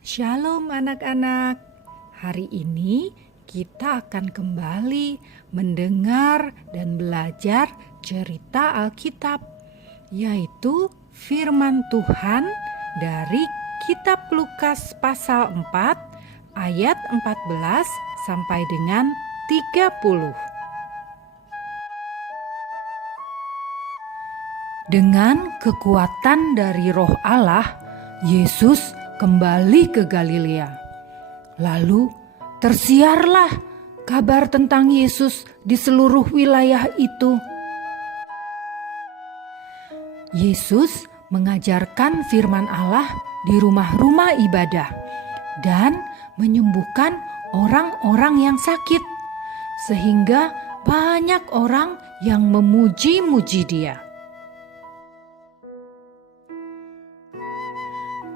Shalom anak-anak. Hari ini kita akan kembali mendengar dan belajar cerita Alkitab, yaitu firman Tuhan dari kitab Lukas pasal 4 ayat 14 sampai dengan 30. Dengan kekuatan dari Roh Allah, Yesus kembali ke Galilea. Lalu tersiarlah kabar tentang Yesus di seluruh wilayah itu. Yesus mengajarkan firman Allah di rumah-rumah ibadah dan menyembuhkan orang-orang yang sakit, sehingga banyak orang yang memuji-muji Dia.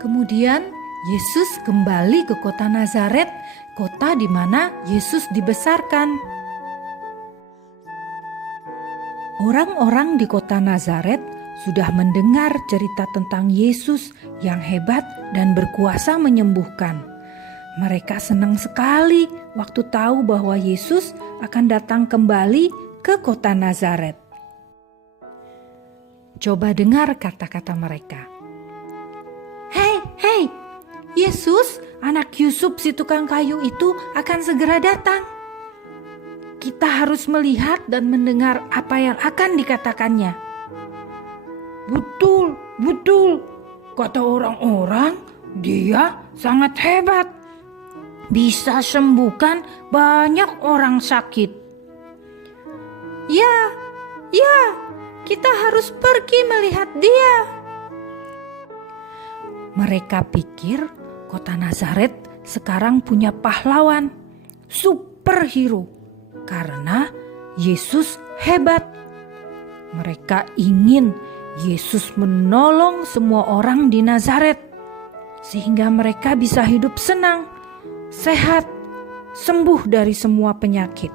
Kemudian Yesus kembali ke kota Nazaret, kota di mana Yesus dibesarkan. Orang-orang di kota Nazaret sudah mendengar cerita tentang Yesus yang hebat dan berkuasa menyembuhkan. Mereka senang sekali waktu tahu bahwa Yesus akan datang kembali ke kota Nazaret. Coba dengar kata-kata mereka. Hei, Yesus, anak Yusuf si tukang kayu itu akan segera datang. Kita harus melihat dan mendengar apa yang akan dikatakannya. Betul, kata orang-orang, dia sangat hebat. Bisa sembuhkan banyak orang sakit. Ya, kita harus pergi melihat dia. Mereka pikir kota Nazaret sekarang punya pahlawan, superhero, karena Yesus hebat. Mereka ingin Yesus menolong semua orang di Nazaret, sehingga mereka bisa hidup senang, sehat, sembuh dari semua penyakit.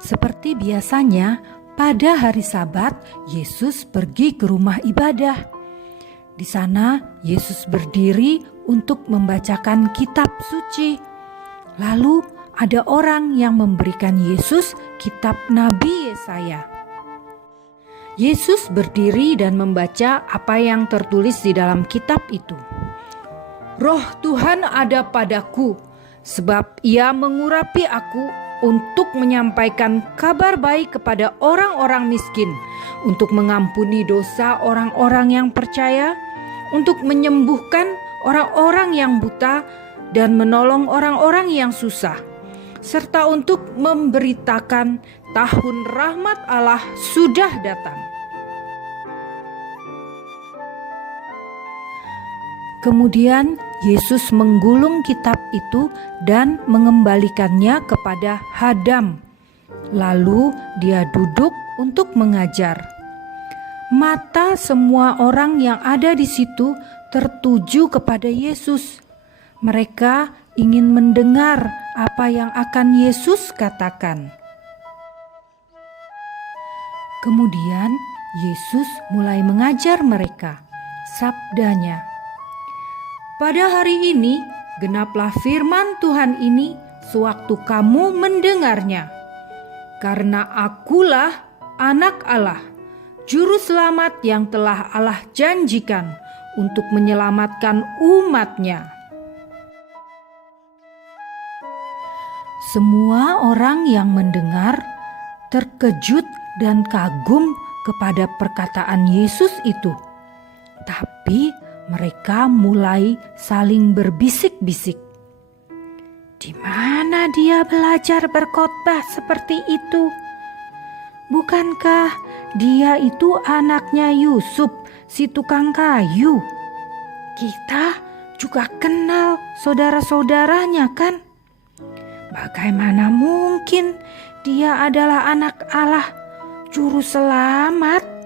Seperti biasanya, pada hari Sabat, Yesus pergi ke rumah ibadah. Di sana, Yesus berdiri untuk membacakan kitab suci. Lalu, ada orang yang memberikan Yesus kitab Nabi Yesaya. Yesus berdiri dan membaca apa yang tertulis di dalam kitab itu. Roh Tuhan ada padaku, sebab Ia mengurapi aku untuk menyampaikan kabar baik kepada orang-orang miskin, untuk mengampuni dosa orang-orang yang percaya, untuk menyembuhkan orang-orang yang buta, dan menolong orang-orang yang susah, serta untuk memberitakan tahun rahmat Allah sudah datang. Kemudian Yesus menggulung kitab itu dan mengembalikannya kepada Hadam. Lalu dia duduk untuk mengajar. Mata semua orang yang ada di situ tertuju kepada Yesus. Mereka ingin mendengar apa yang akan Yesus katakan. Kemudian Yesus mulai mengajar mereka. Sabdanya, pada hari ini, genaplah firman Tuhan ini sewaktu kamu mendengarnya. Karena akulah anak Allah, juru selamat yang telah Allah janjikan untuk menyelamatkan umat-Nya. Semua orang yang mendengar terkejut dan kagum kepada perkataan Yesus itu. Tapi mereka mulai saling berbisik-bisik. Di mana dia belajar berkhotbah seperti itu? Bukankah dia itu anaknya Yusuf, si tukang kayu? Kita juga kenal saudara-saudaranya kan? Bagaimana mungkin dia adalah anak Allah, juru selamat?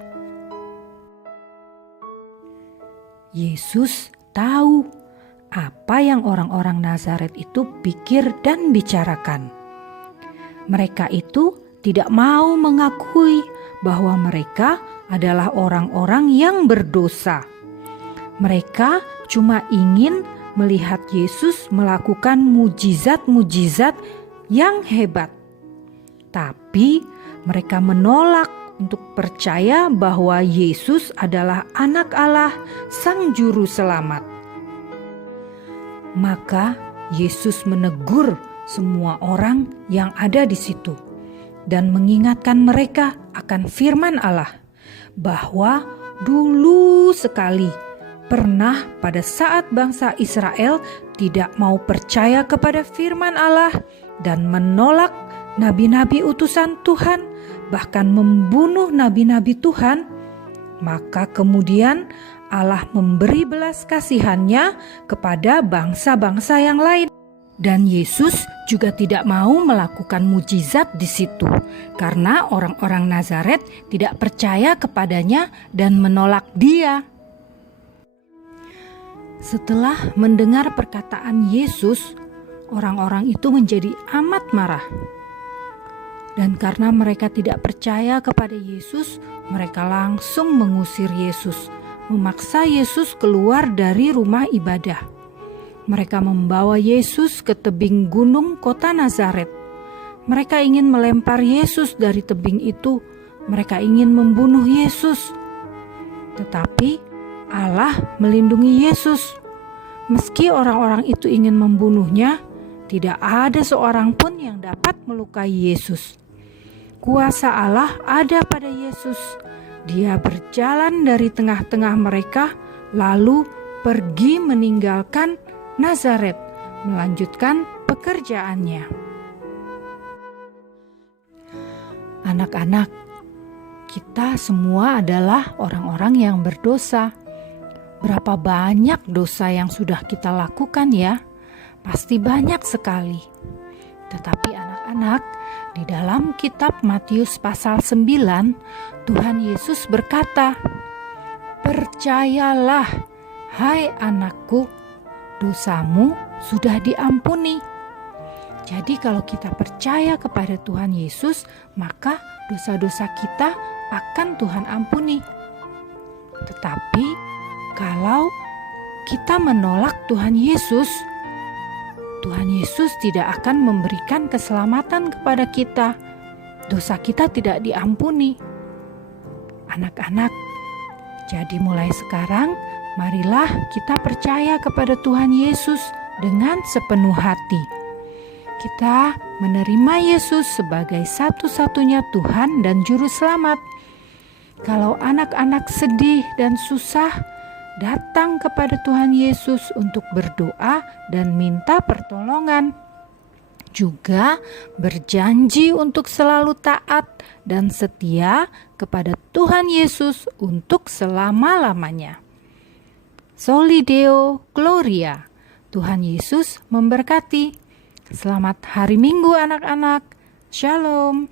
Yesus tahu apa yang orang-orang Nazaret itu pikir dan bicarakan. Mereka itu tidak mau mengakui bahwa mereka adalah orang-orang yang berdosa. Mereka cuma ingin melihat Yesus melakukan mujizat-mujizat yang hebat. Tapi mereka menolak untuk percaya bahwa Yesus adalah Anak Allah, Sang Juru Selamat. Maka Yesus menegur semua orang yang ada di situ dan mengingatkan mereka akan firman Allah, bahwa dulu sekali pernah pada saat bangsa Israel tidak mau percaya kepada firman Allah dan menolak nabi-nabi utusan Tuhan, bahkan membunuh nabi-nabi Tuhan, maka kemudian Allah memberi belas kasihan-Nya kepada bangsa-bangsa yang lain. Dan Yesus juga tidak mau melakukan mujizat di situ, karena orang-orang Nazaret tidak percaya kepadanya dan menolak Dia. Setelah mendengar perkataan Yesus, orang-orang itu menjadi amat marah. Dan karena mereka tidak percaya kepada Yesus, mereka langsung mengusir Yesus, memaksa Yesus keluar dari rumah ibadah. Mereka membawa Yesus ke tebing gunung kota Nazaret. Mereka ingin melempar Yesus dari tebing itu. Mereka ingin membunuh Yesus. Tetapi Allah melindungi Yesus. Meski orang-orang itu ingin membunuhnya, tidak ada seorang pun yang dapat melukai Yesus. Kuasa Allah ada pada Yesus. Dia berjalan dari tengah-tengah mereka, lalu pergi meninggalkan Nazaret, melanjutkan pekerjaannya. Anak-anak, kita semua adalah orang-orang yang berdosa. Berapa banyak dosa yang sudah kita lakukan ya? Pasti banyak sekali. Tetapi anak-anak, di dalam kitab Matius pasal 9, Tuhan Yesus berkata, "Percayalah, hai anakku, dosamu sudah diampuni." Jadi kalau kita percaya kepada Tuhan Yesus, maka dosa-dosa kita akan Tuhan ampuni. Tetapi kalau kita menolak Tuhan Yesus tidak akan memberikan keselamatan kepada kita. Dosa kita tidak diampuni. Anak-anak, jadi mulai sekarang marilah kita percaya kepada Tuhan Yesus dengan sepenuh hati. Kita menerima Yesus sebagai satu-satunya Tuhan dan Juru Selamat. Kalau anak-anak sedih dan susah, datang kepada Tuhan Yesus untuk berdoa dan minta pertolongan. Juga berjanji untuk selalu taat dan setia kepada Tuhan Yesus untuk selama-lamanya. Soli Deo Gloria. Tuhan Yesus memberkati. Selamat hari Minggu anak-anak. Shalom.